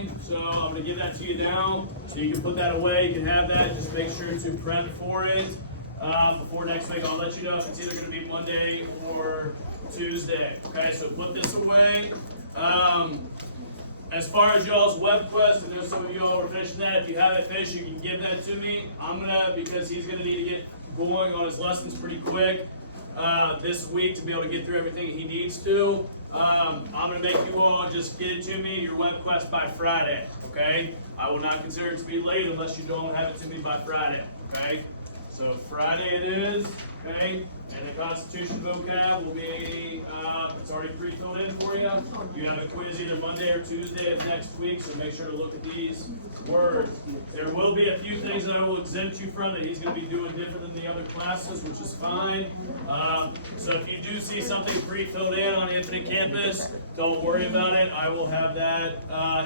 spelling. So I'm going to give that to you now. So you can put that away. You can have that. Just make sure to prep for it before next week. I'll let you know if it's either going to be Monday or Tuesday. Okay, so put this away. As far as y'all's web quest, I know some of y'all are finishing that. If you haven't finished, you can give that to me. Because he's gonna need to get going on his lessons pretty quick this week to be able to get through everything he needs to. I'm gonna make you all just get it to me, your web quest, by Friday, okay? I will not consider it to be late unless you don't have it to me by Friday, okay? So Friday it is, okay? And the Constitution vocab will be, it's already pre-filled in for you. You have a quiz either Monday or Tuesday of next week, so make sure to look at these words. There will be a few things that I will exempt you from that he's going to be doing different than the other classes, which is fine. So if you do see something pre-filled in on Infinite Campus, don't worry about it. I will have that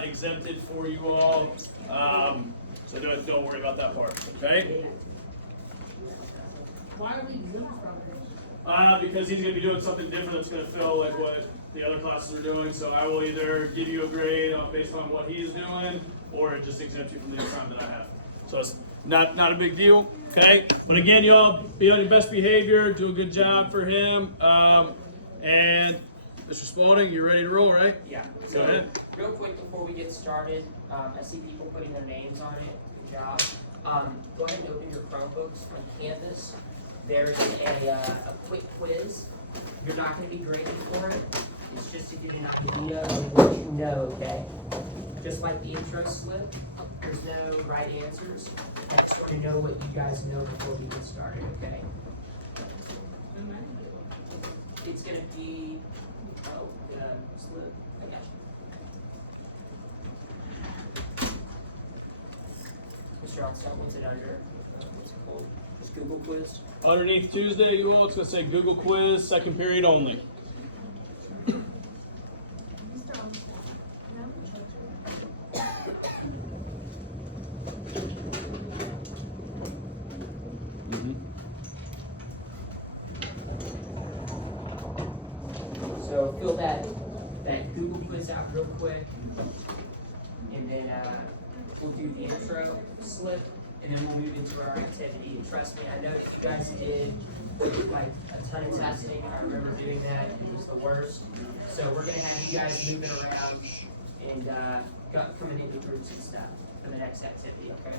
exempted for you all. So don't worry about that part, okay? Why are we exempt from it? Because he's going to be doing something different that's going to fill like what the other classes are doing. So I will either give you a grade based on what he's doing, or just exempt you from the assignment that I have. So it's not a big deal, okay? But again, y'all, be on your best behavior. Do a good job for him. And Mr. Spalding, you're ready to roll, right? Yeah. Go So ahead. real quick before we get started, I see people putting their names on it. Good job. Go ahead and open your Chromebooks on Canvas. There's a quick quiz. You're not going to be graded for it. It's just to give you an idea of what you know, okay? Just like the intro slip, there's no right answers. I just want to know what you guys know before we get started, okay? It's going to be, slip. I got you. Mr. Alston, what's it under? What's it called? Just Google quiz. Underneath Tuesday, you all, it's going to say Google quiz, second period only. So fill that Google quiz out real quick, and then we'll do the intro slip, and then we'll move into our activity. And trust me, I know that you guys did like a ton of testing. I remember doing that. It was the worst. So we're gonna have you guys moving around and coming into groups and stuff for the next activity. Okay.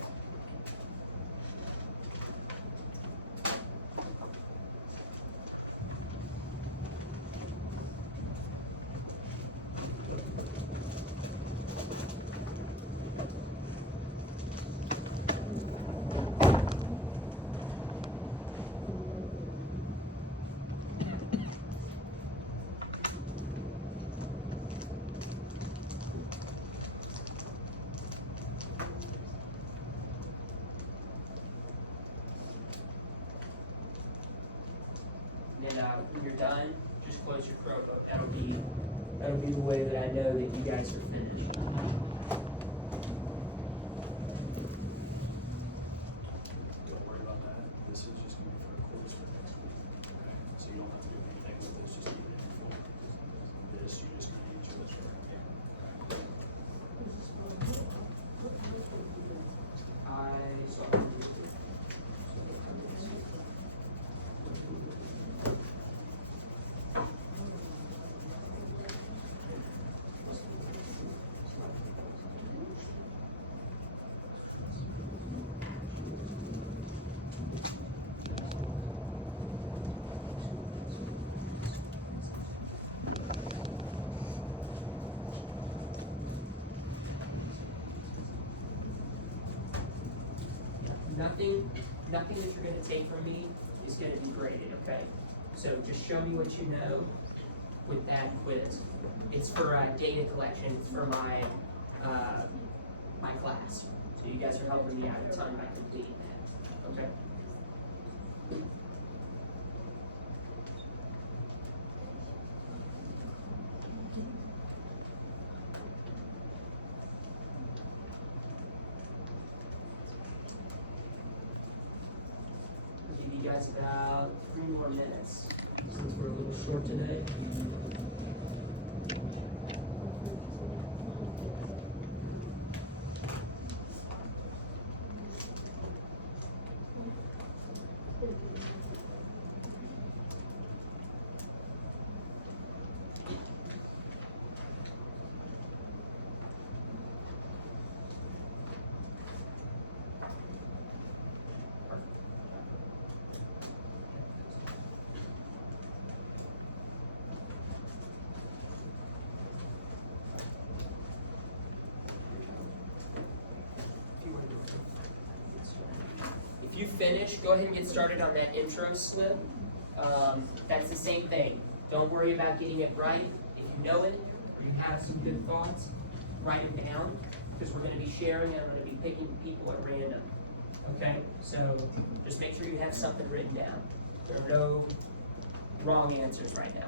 And when you're done, just close your Chromebook. That'll be the way that I know that you guys are finished. Don't worry about that. This is just going to be for a quiz for next week. Okay? So you don't have to do anything with this. Just keep it in for this. You just need each of this right here. I saw. Nothing that you're going to take from me is going to be graded, okay? So just show me what you know with that quiz. It's for data collection. It's for my my class. So you guys are helping me out a ton by completing that, okay? I'll give you guys about 3 more minutes since we're a little short today. finish, go ahead and get started on that intro slip. That's the same thing. Don't worry about getting it right. If you know it, or you have some good thoughts, write them down, because we're going to be sharing and I'm going to be picking people at random. Okay? So just make sure you have something written down. There are no wrong answers right now.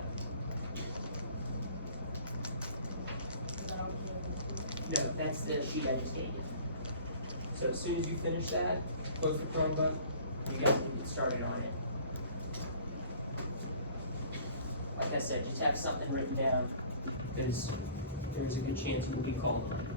No, that's the sheet I just gave you. So as soon as you finish that, close the Chromebook, you guys can get started on it. Like I said, just have something written down, because there's a good chance you'll be called on it.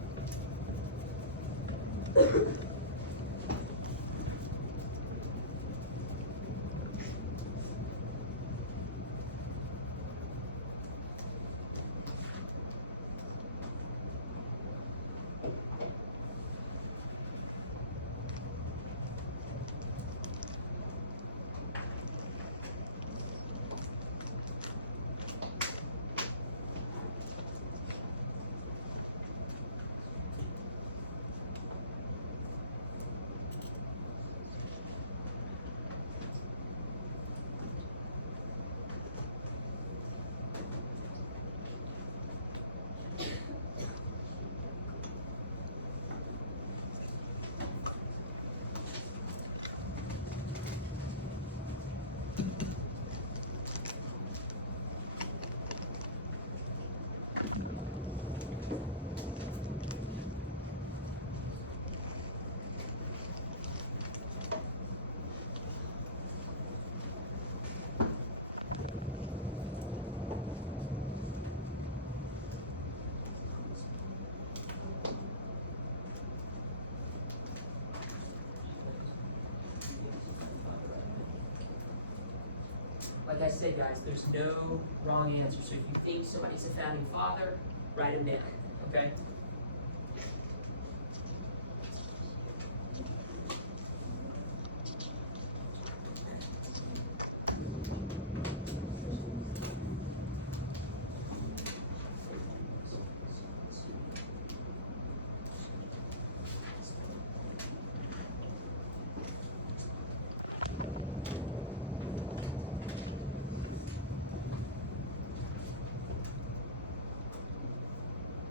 Like I said, guys, there's no wrong answer. So if you think somebody's a founding father, write them down, okay?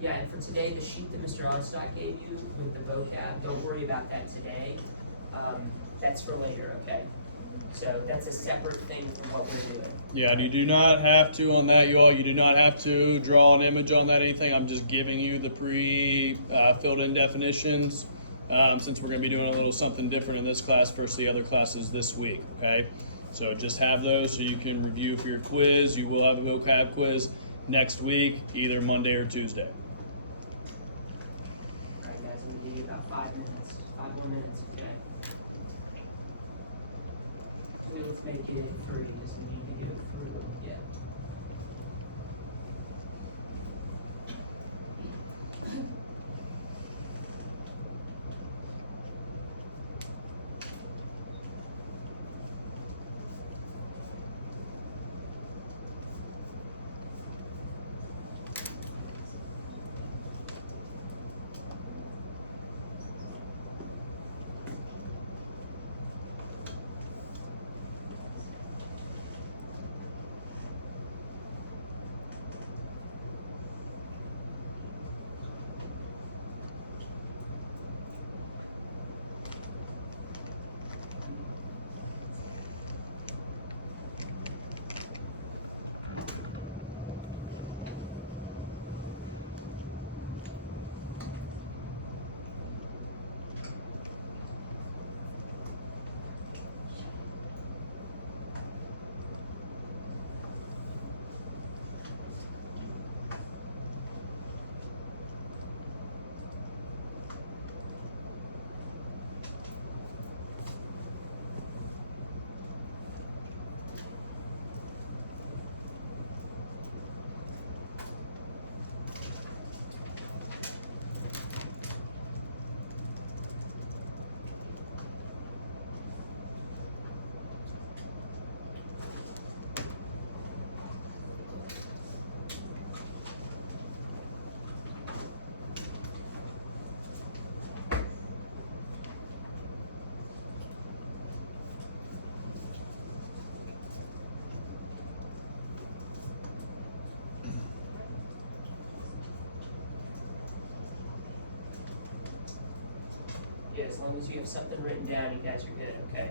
Yeah, and for today, the sheet that Mr. Onstock gave you with the vocab, don't worry about that today. That's for later, okay? So that's a separate thing from what we're doing. Yeah, and you do not have to on that, you all. You do not have to draw an image on that, anything. I'm just giving you the filled in definitions, since we're going to be doing a little something different in this class versus the other classes this week, okay? So just have those so you can review for your quiz. You will have a vocab quiz next week, either Monday or Tuesday. All right, guys, I'm gonna give you about 5 minutes, 5 more minutes, okay? Let's make it 3, just need to get it through, yeah. Yeah, as long as you have something written down, you guys are good, okay?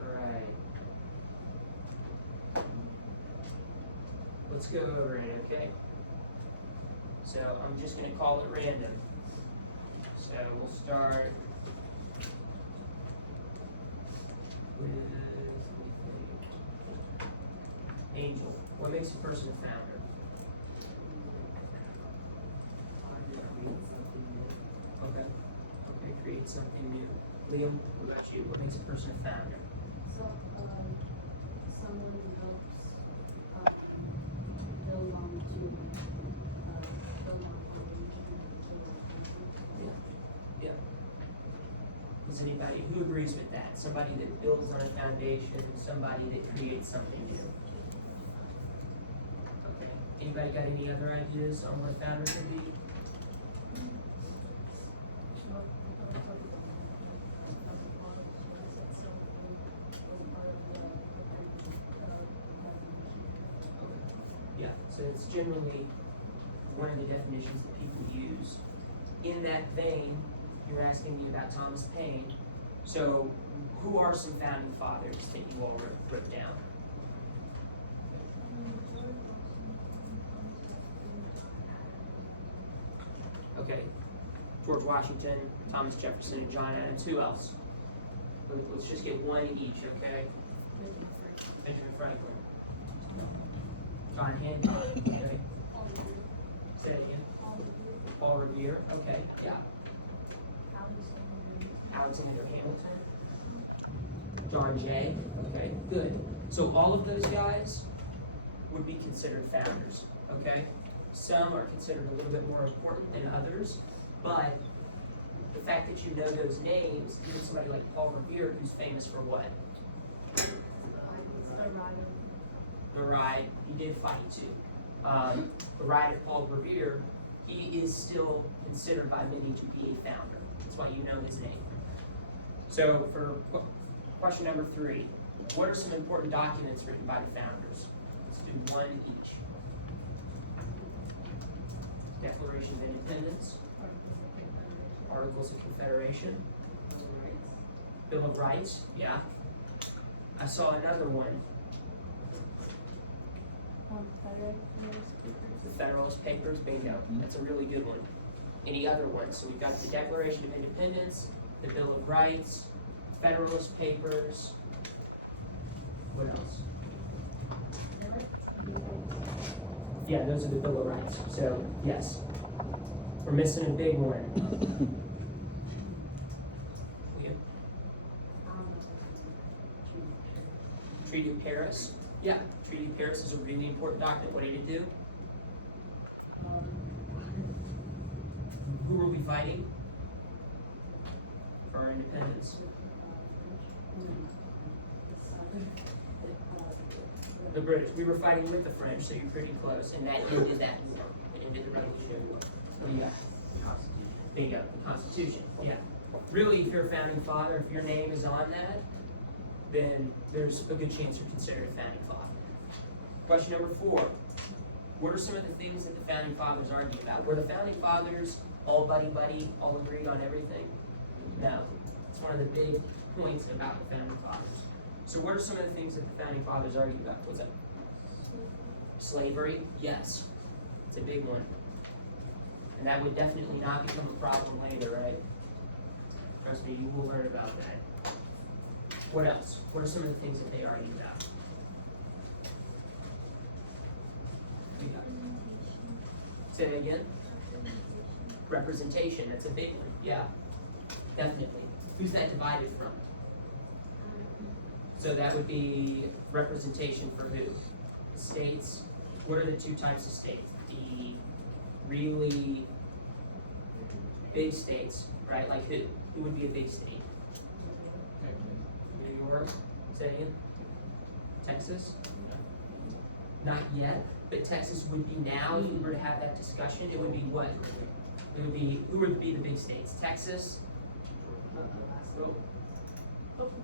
Right. Let's go over it, okay? So I'm just gonna call it random. So we'll start with Angel. What makes a person a founder? Okay. Okay, create something new. Liam, what about you? What makes a person a founder? So, someone who helps build on to build on Does anybody, who agrees with that? Somebody that builds on a foundation, somebody that creates something new. Okay. Anybody got any other ideas on what a founder could be? Yeah, so it's generally one of the definitions that people use. In that vein, you're asking me about Thomas Paine. So, who are some founding fathers that you all wrote down? Okay, George Washington, Thomas Jefferson, and John Adams. Who else? Let's just get one each, okay? Benjamin Franklin. John Hancock, okay? Say it again. Paul Revere, okay, yeah. Alexander Hamilton. John Jay, okay, good. So all of those guys would be considered founders, okay? Some are considered a little bit more important than others, but the fact that you know those names, even somebody like Paul Revere, who's famous for what? The Ride, he did fight too. The Ride of Paul Revere, he is still considered by many to be a founder. That's why you know his name. So for question number 3, what are some important documents written by the founders? Let's do one each. Declaration of Independence, Articles of Confederation, Bill of Rights, yeah. I saw another one, the Federalist Papers, bingo. That's a really good one. Any other ones? So we've got the Declaration of Independence, the Bill of Rights, Federalist Papers. What else? Yeah, those are the Bill of Rights. So, yes. We're missing a big one. Yeah. Treaty of Paris. Yeah, Treaty of Paris is a really important document. What did it do? Who were we fighting for our independence? The British. We were fighting with the French, so you're pretty close, and that ended that war. It ended the Revolutionary War. What do you got? Bingo. The Constitution. Yeah. Really, if you're a founding father, if your name is on that, then there's a good chance you're considered a founding father. Question number 4. What are some of the things that the founding fathers argued about? Were the founding fathers all buddy-buddy, all agreed on everything? No. It's one of the big points about the founding fathers. So what are some of the things that the founding fathers argued about? What's that? Slavery? Yes. It's a big one. And that would definitely not become a problem later, right? Trust me, you will learn about that. What else? What are some of the things that they argued about? Say that again? Representation, that's a big one. Yeah, definitely. Who's that divided from? So that would be representation for who? The states. What are the 2 types of states? The really big states, right? Like who? Who would be a big state? New York? Say it again? Texas? Not yet, but Texas would be now. If we were to have that discussion, it would be what? It would be, who would be the big states? Texas?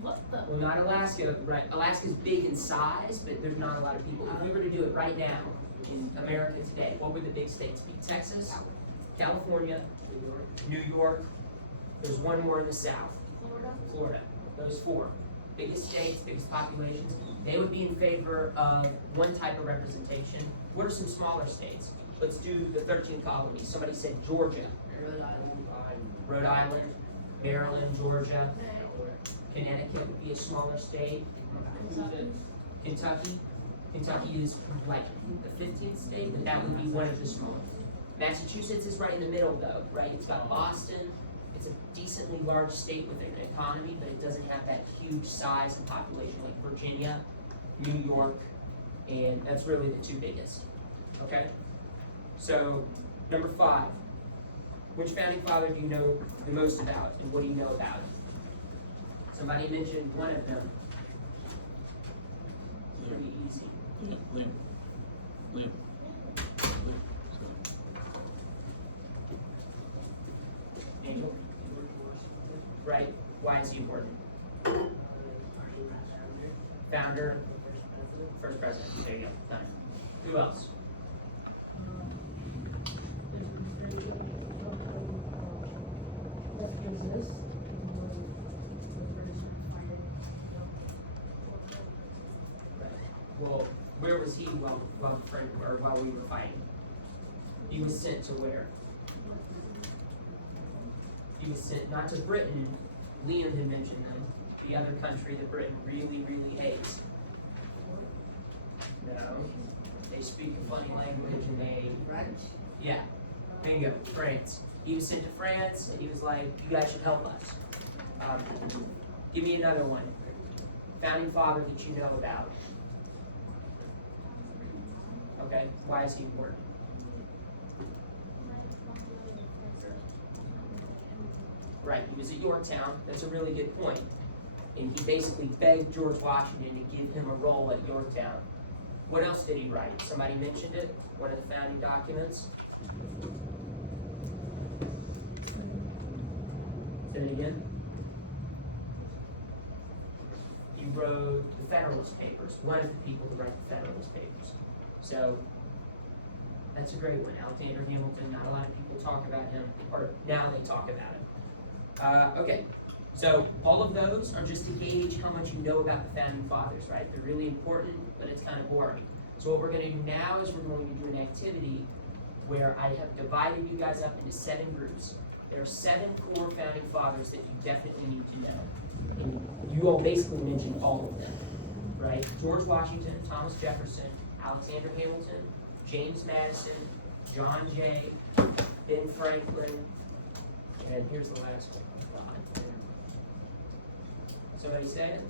What the? Well, not Alaska, right? Alaska's big in size, but there's not a lot of people. If we were to do it right now in America today, what would the big states be? Texas, California, New York. There's one more in the south, Florida. Those four biggest states, biggest populations. They would be in favor of one type of representation. What are some smaller states? Let's do the 13 colonies. Somebody said Georgia, Rhode Island, Maryland, Georgia. Connecticut would be a smaller state. Kentucky. Kentucky is like the 15th state, but that would be one of the smaller. Massachusetts is right in the middle though, right? It's got Boston. It's a decently large state with an economy, but it doesn't have that huge size and population like Virginia, New York, and that's really the two biggest. Okay? So, number 5. Which founding father do you know the most about, and what do you know about it? Somebody mentioned one of them. Pretty easy. Liam. Angel? Right? Why is he important? Founder. First president. There you go. Done. Who else? Well, where was he while we were fighting? He was sent to where? He was sent not to Britain. Liam had mentioned them. The other country that Britain really, really hates. No. They speak a funny language and they... French? Yeah. Bingo. France. He was sent to France and he was like, you guys should help us. Give me another one. Founding father that you know about. Okay. Why is he important? Right, he was at Yorktown. That's a really good point. And he basically begged George Washington to give him a role at Yorktown. What else did he write? Somebody mentioned it? One of the founding documents? Say it again. He wrote the Federalist Papers, one of the people to write the Federalist Papers. So, that's a great one. Alexander Hamilton, not a lot of people talk about him, or now they talk about him. Okay, so all of those are just to gauge how much you know about the founding fathers, right? They're really important, but it's kind of boring. So what we're going to do now is we're going to do an activity where I have divided you guys up into 7 groups. There are 7 core founding fathers that you definitely need to know. And you all basically mentioned all of them, right? George Washington, Thomas Jefferson, Alexander Hamilton, James Madison, John Jay, Ben Franklin, and here's the last one. Somebody say it?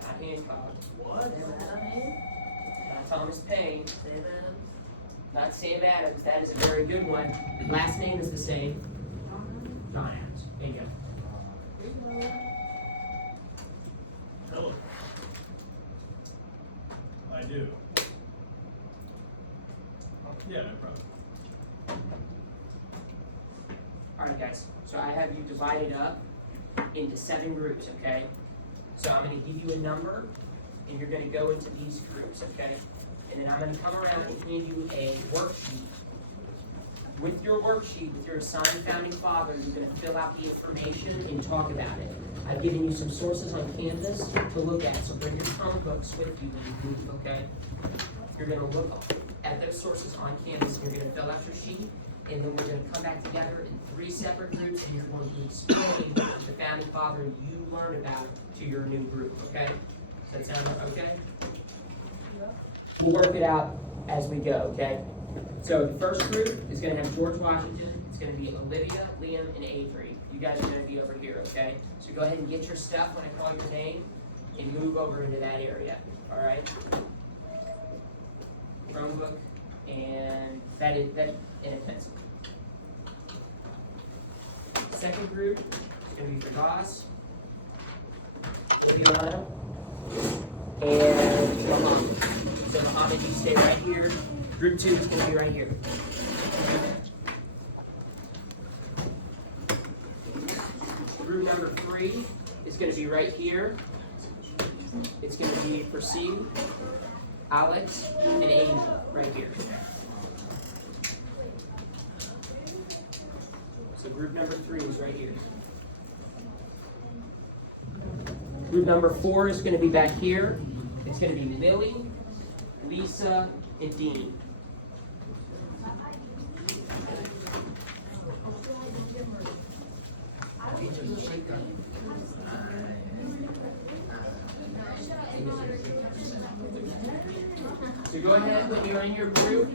Not Hancock. What? Not Thomas Paine. Not Sam Adams. That is a very good one. Last name is the same. John Adams. There you go. Hello. I do. Yeah, no problem. Alright guys, so I have you divided up into 7 groups, okay? So I'm going to give you a number, and you're going to go into these groups, okay? And then I'm going to come around and hand you a worksheet. With your worksheet, with your assigned founding father, you're going to fill out the information and talk about it. I've given you some sources on Canvas to look at, so bring your Chromebooks with you when you move, okay? You're going to look at those sources on Canvas, and you're going to fill out your sheet, and then we're going to come back together in 3 separate groups, and you're going to explain the founding father you learned about to your new group, okay? Does that sound okay? Yeah. We'll work it out as we go, okay? So the first group is going to have George Washington. It's going to be Olivia, Liam, and Avery. You guys are going to be over here, okay? So go ahead and get your stuff when I call your name and move over into that area, all right? Chromebook and that and a pencil. second group is going to be for Goss, Liliana, and Muhammad. So Muhammad, you stay right here. Group 2 is going to be right here. Group number 3 is going to be right here. It's going to be for C, Alex, and Angel right here. So group number 3 is right here. Group number 4 is going to be back here. It's going to be Lily, Lisa, and Dean. So go ahead when you're in your group,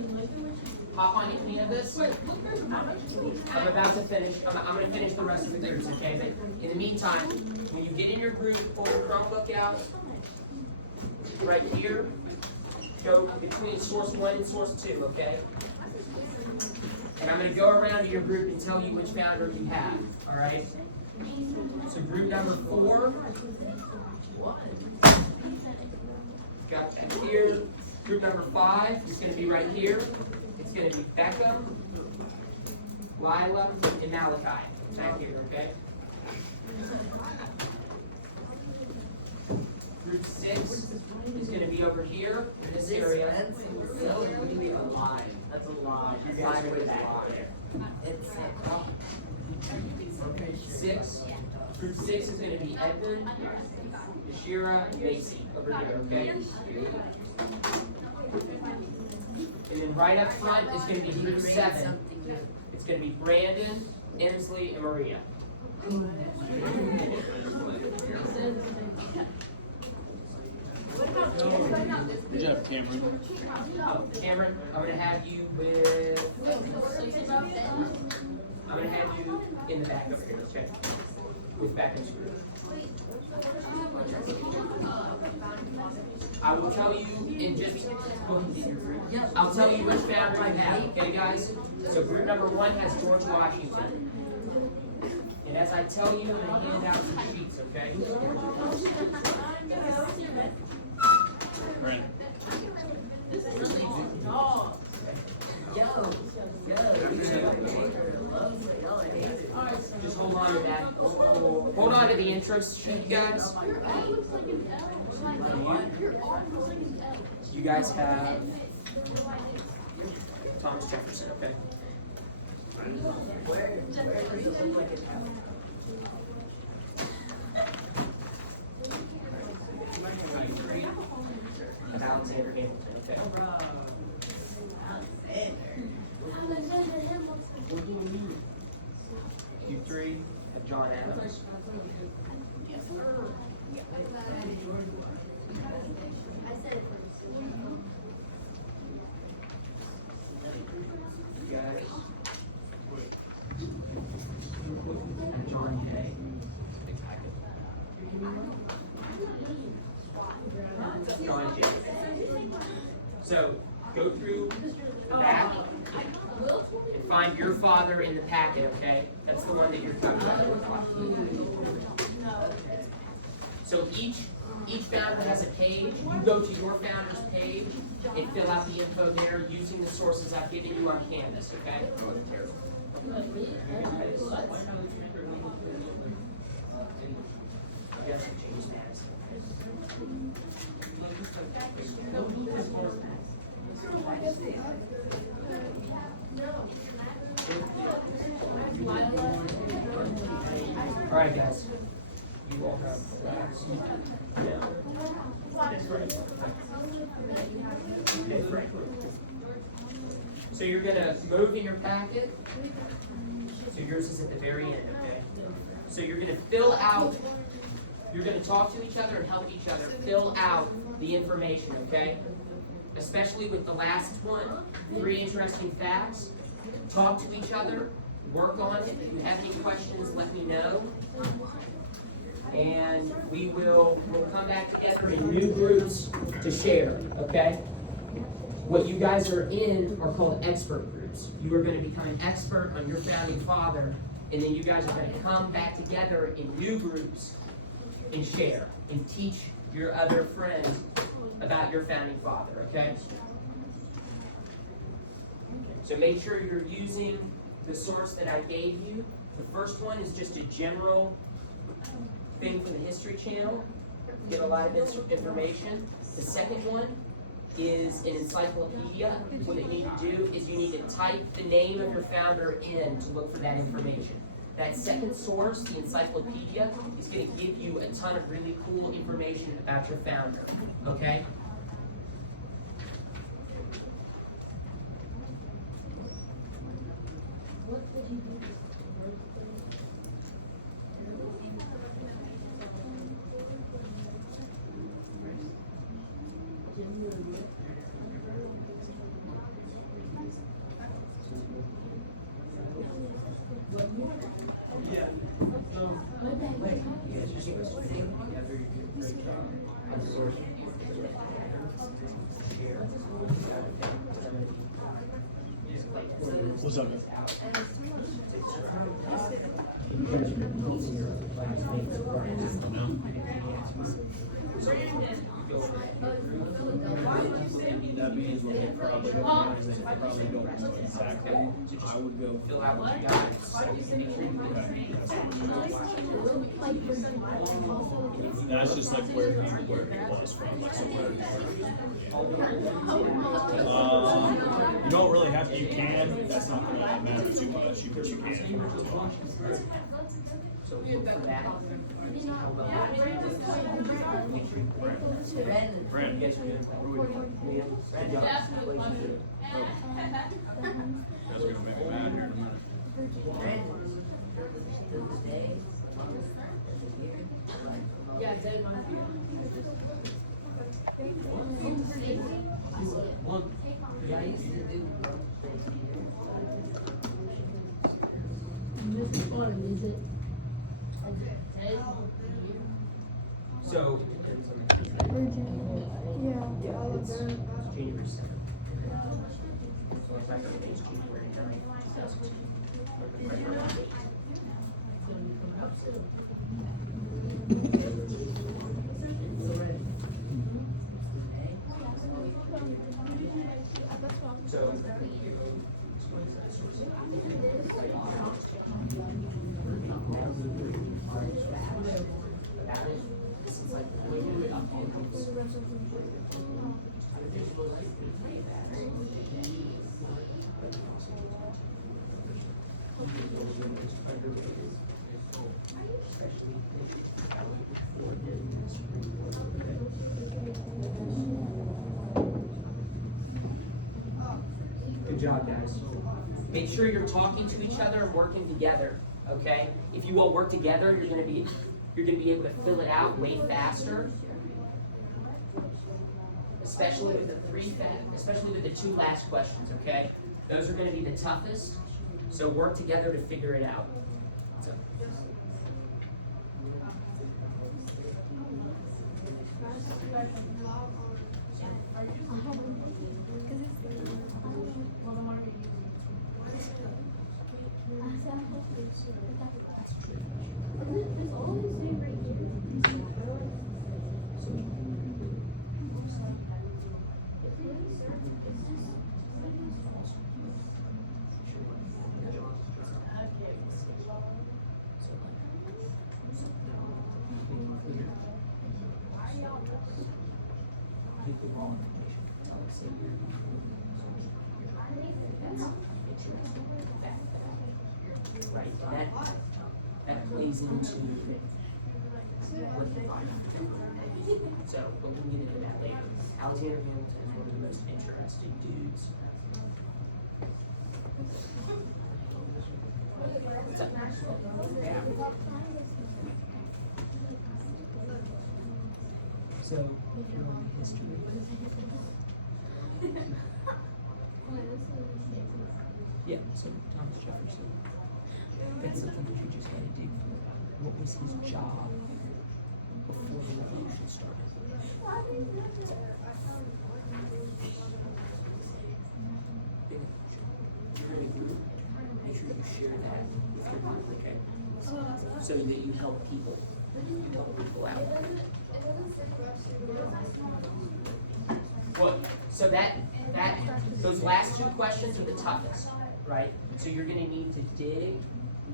hop on any of this. I'm about to finish. I'm going to finish the rest of the groups, okay? But in the meantime, when you get in your group, pull your Chromebook out. Right here. Go between source 1 and source 2, okay? And I'm going to go around to your group and tell you which founder you have, all right? So group number 4. Got that here. Group number 5 is going to be right here. It's going to be Beckham, Lila, and Malachi. Back here, okay? Group 6 is going to be over here in this area. So really alive. That's a lie. You guys are with that. It's 6. Group 6 is going to be Edmund, Yashira, and Macy over here, okay? And then right up front is going to be group 7. It's going to be Brandon, Inslee, and Maria. Good job, Cameron. Cameron, I'm going to have you with. I'm going to have you in the back over here, okay? With backup screw. I will tell you in just. I'll tell you which founder I have, okay, guys? So group number 1 has George Washington. And as I tell you, I'm going to hand out some sheets, okay? Brandon. Just hold on to that. Hold on to the intro sheet, guys. You guys have Thomas Jefferson, okay? Of Alexander Hamilton, okay? Q3 of John Adams. You guys. And John Jay. John Jay. So go through the back and find your father in the packet, okay? That's the one that you're talking about. So each founder has a page. You go to your founder's page and fill out the info there using the sources I've given you on Canvas, okay? You have to change that. All right, guys. You all have yeah. That's right. That's right. So you're gonna move in your packet. So yours is at the very end, okay? So you're gonna fill out. You're gonna talk to each other and help each other fill out the information, okay? Especially with the last one, 3 interesting facts. Talk to each other, work on it. If you have any questions, let me know. And we'll come back together in new groups to share, okay? What you guys are in are called expert groups. You are going to become an expert on your founding father And then you guys are going to come back together in new groups and share and teach your other friends about your founding father, okay? So make sure you're using the source that I gave you. The first one is just a general thing from the History Channel. Get a lot of information. The second one is an encyclopedia. What you need to do is you need to type the name of your founder in to look for that information. That second source, the encyclopedia, is going to give you a ton of really cool information about your founder, okay? What did he do? What's up? That means what they probably don't is they probably don't know exactly. I would go. Fill out what you got. That's just like where he was from, like so where you don't really have to, you can, that's not gonna matter too much, but you can. So look for that. Brandon. Yes, ma'am. Definitely. Guys are gonna make me mad here in a minute. Yeah, Dave might be. This is fun, is it? So, Yeah, all of them. it's January 7th. So it's actually it's January 9th, 2002. Right around 8. It's gonna be coming up soon. So, good job, guys. Make sure you're talking to each other and working together. Okay? If you all work together, you're gonna be able to fill it out way faster. Especially with especially with the two last questions. Okay? Those are gonna be the toughest. So work together to figure it out. So. Right, that plays into what you find. So, but we can get into that later. Alexander Hamilton is one of the most interesting dudes. What's up? Yeah. So, if you're on history, yeah, so Thomas Jefferson. That's something that you just gotta dig for. What was his job before the revolution started? You're in a group. Make sure you share that with your group, okay? so that you help people. You help people out. Well, so those last 2 questions are the toughest, right? So you're gonna need to dig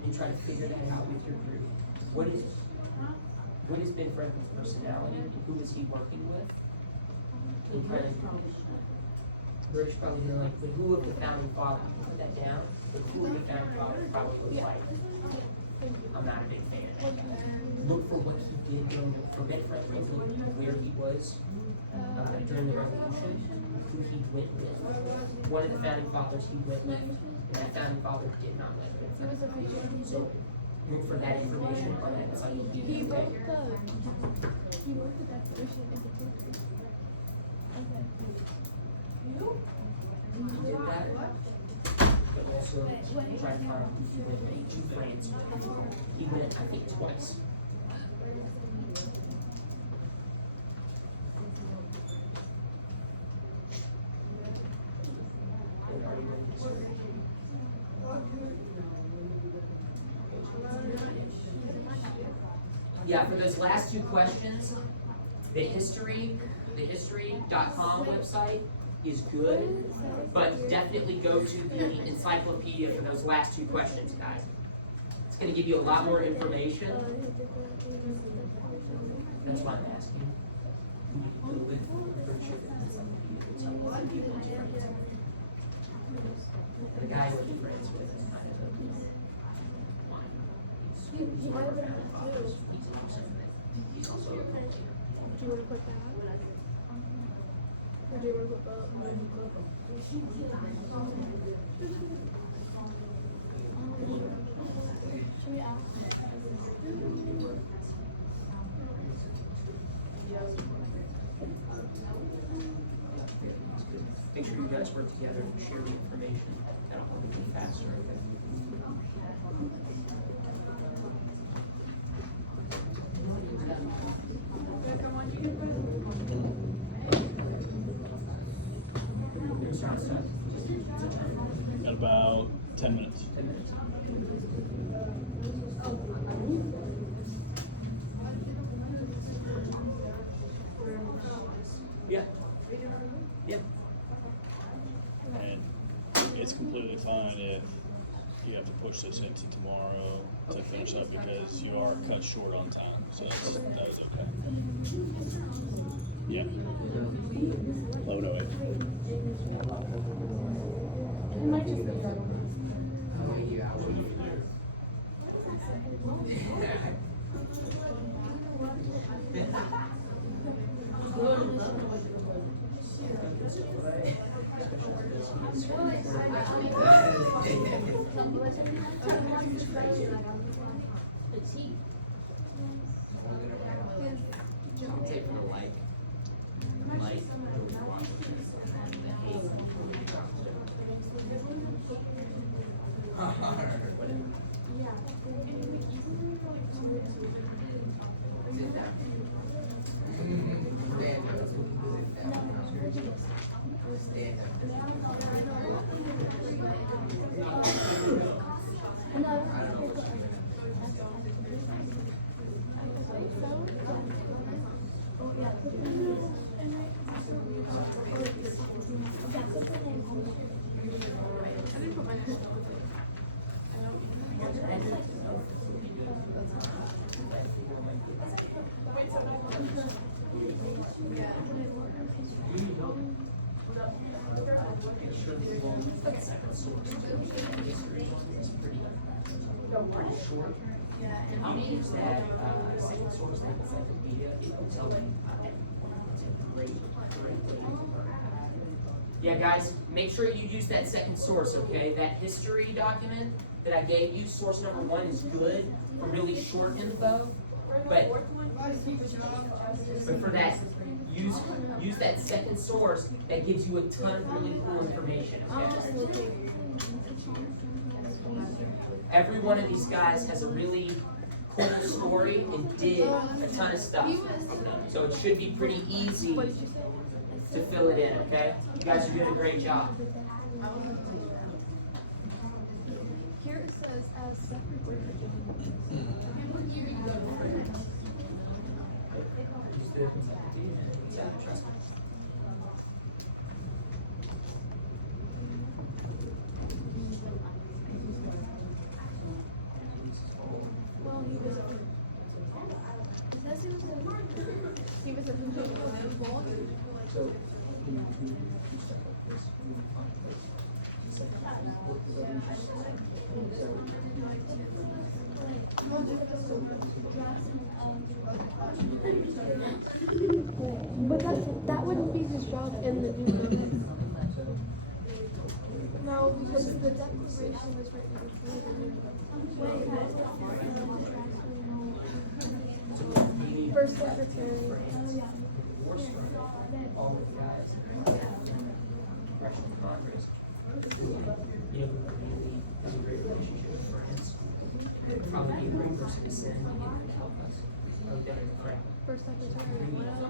and try to figure that out with your group. What is Ben Franklin's personality, and who is he working with? And kind of, British probably gonna like, but who of the founding fathers? Put that down. But who of the founding fathers probably was like, I'm not a big fan. Look for what he did for Ben Franklin, where he was during the Revolution, who he went with. One of the founding fathers he went with, and that founding father did not live with him. So look for that information on that encyclopedia. He Okay? wrote the Declaration of Independence. Okay. He did that. But also try to find who he went to France with. He went, I think, twice. Yeah, for those last 2 questions, the history.com website is good, but definitely go to the encyclopedia for those last 2 questions, guys. It's going to give you a lot more information. That's why I'm asking. Who you go with. I'm pretty sure that encyclopedia is good. The guy who he friends with is kind of a one. He's one of the fathers. He's also a leader. Do you want to put that? Or do you want to put both? Should we ask? Make sure you guys work together and share the information. That'll help you be faster. In about 10 minutes. 10 minutes. Yeah. Yeah. And it's completely fine if you have to push this into tomorrow to finish up because you are cut short on time. So that is okay. Yeah. Load away. It might just be that. Tape for the light. Pretty short. If you use that second source like encyclopedia, it will tell you everyone. It's a great way to learn. Yeah, guys, make sure you use that second source, okay? That history document that I gave you, source number 1 is good for really short info, but for that, use that second source that gives you a ton of really cool information, okay? Every one of these guys has a really cool story and did a ton of stuff. So it should be pretty easy to fill it in, okay? You guys are doing a great job. Here it says as separate. Trust me. Well, he was a football. So, But that wouldn't be his job in the new building. No, because the declaration was written before the new building. First secretary. all of the guys, congressional Congress, you know, has a great relationship with France. Would probably be a great person to send in to help us. Oh, Democrat. First secretary.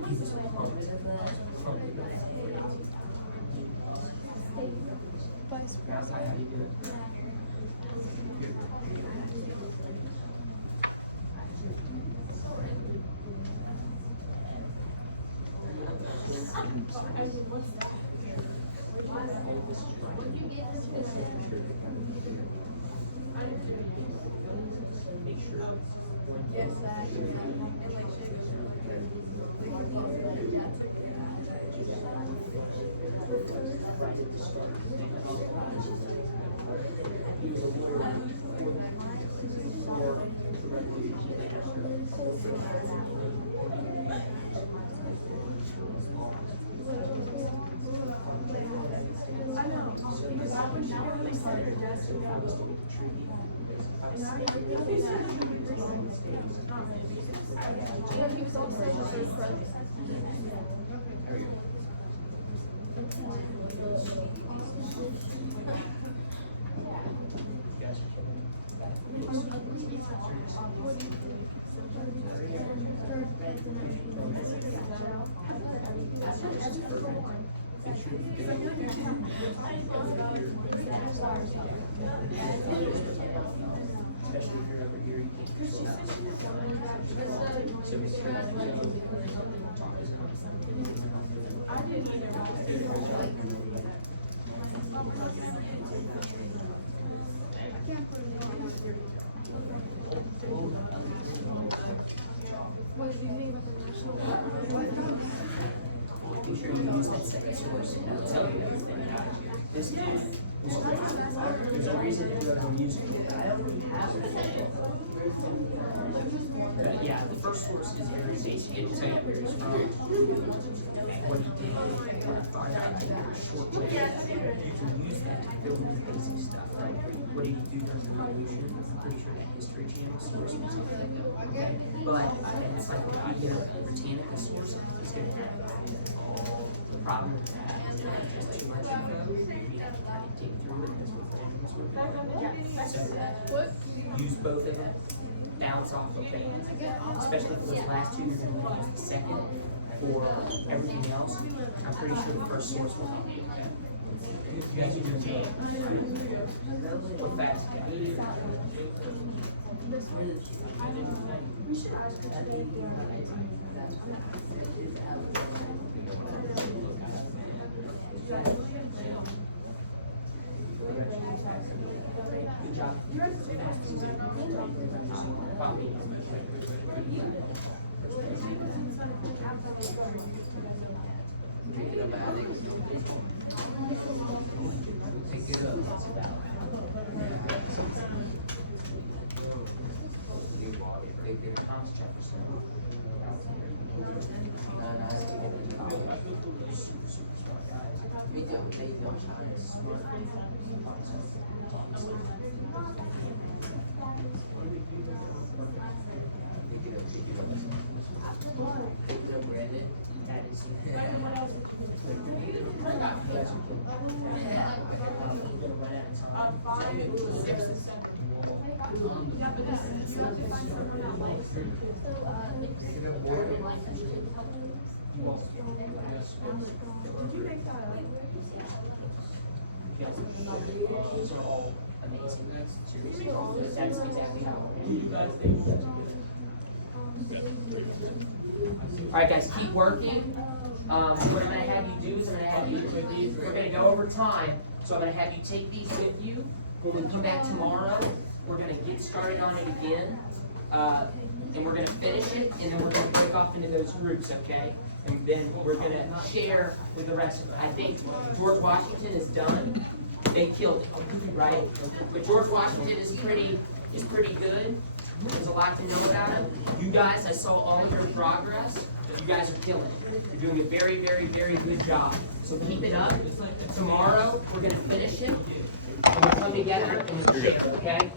He was pumped. State vice How president. do you do it? Make sure. And he was also the first president. Especially if you're over here, you can't just sit down. So we should talk What did you think about the national park? Make sure you use that second source. It'll tell you everything about it. This dude was crazy. There's a reason to go to music. Yeah, the first source is very basic. It'll tell you where he's from, what he did, how to find out in a short way. You can use that to fill in the basic stuff. Like, what did he do during the revolution? I'm pretty sure that History Channel source was on it. Okay? But it's like if you get a Britannica source, it's going to have the problem with that is that there's too much info. You have to kind of dig through it. That's what Benjamin's working on. So use both of them. Bounce off of them. Especially for those last two, you're going to use the second. For everything else, I'm pretty sure the first source will help you. You guys are doing good. What fast you got? Good job. Probably. Pick it up. Thomas Jefferson. Super smart guys. They don't shine smart. Brandon. That is. Those are all amazing. Seriously, that's exactly how. Alright guys, keep working. What I'm gonna have you do is we're gonna go over time, so I'm gonna have you take these with you. When we come back tomorrow, we're gonna get started on it again. And we're gonna finish it, and then we're gonna break off into those groups, okay? And then we're gonna share with the rest of them. I think George Washington is done. They killed it, right? But George Washington is pretty good. There's a lot to know about him. You guys, I saw all of your progress. You guys are killing it. You're doing a very, very, very good job. So keep it up. Tomorrow, we're gonna finish it. And we'll come together and we'll share, okay?